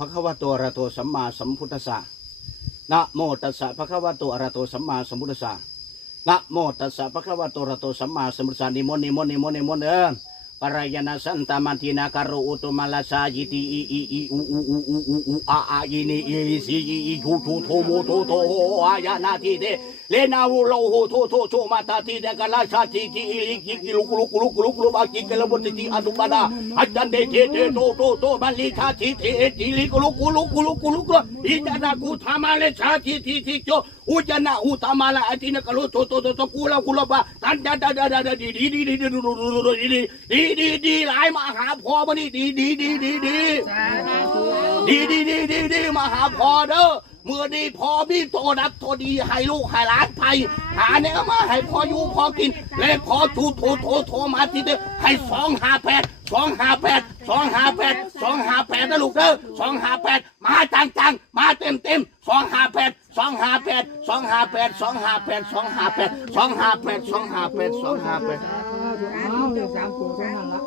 ภะคะวะโตอะระหะโตสัมมาสัมพุทธัสสะนะโมตัสสะภะคะวะโตอะระหะโตสัมมาสัมพุทธัสสะนะโมตัสสะภะคะวะโตอะระหะโตสัมมาสัมพุทธัสสะนิมนต์นิมนต์นิมนต์นิมนต์ปรายนาสันตมันตินาคารุอุตุมาลาสายิติอีอูอายินีอีสีอีทูโทโมโทโทอายานาทีเดเลนาวูโลโหโทมาตาทีเดกาลาชาทีทีอีลุกบากิกะลบติอนุบาดาอาจารย์เดเทโตมันลิชาทีทีลิกลุกอีจานากูทามาเลชาทีโจอุจนาอุตามาลาอตินกะโลโตกูลบาตันดาดีหลายมาหาพ่อมานี่ดีมาหาพ่อเด้อเมื่อดีพ่อมีโตดับโตดีให้ลูกให้หลานไปหาเนี่ยมาให้พ่ออยู่พ่อกินและพ่อจูโทมาทีเดียวให้258นะลูกเด้อ258มาจังมาเต็ม258 เอาเดี๋ยว3 ตัวเท่านั้นละ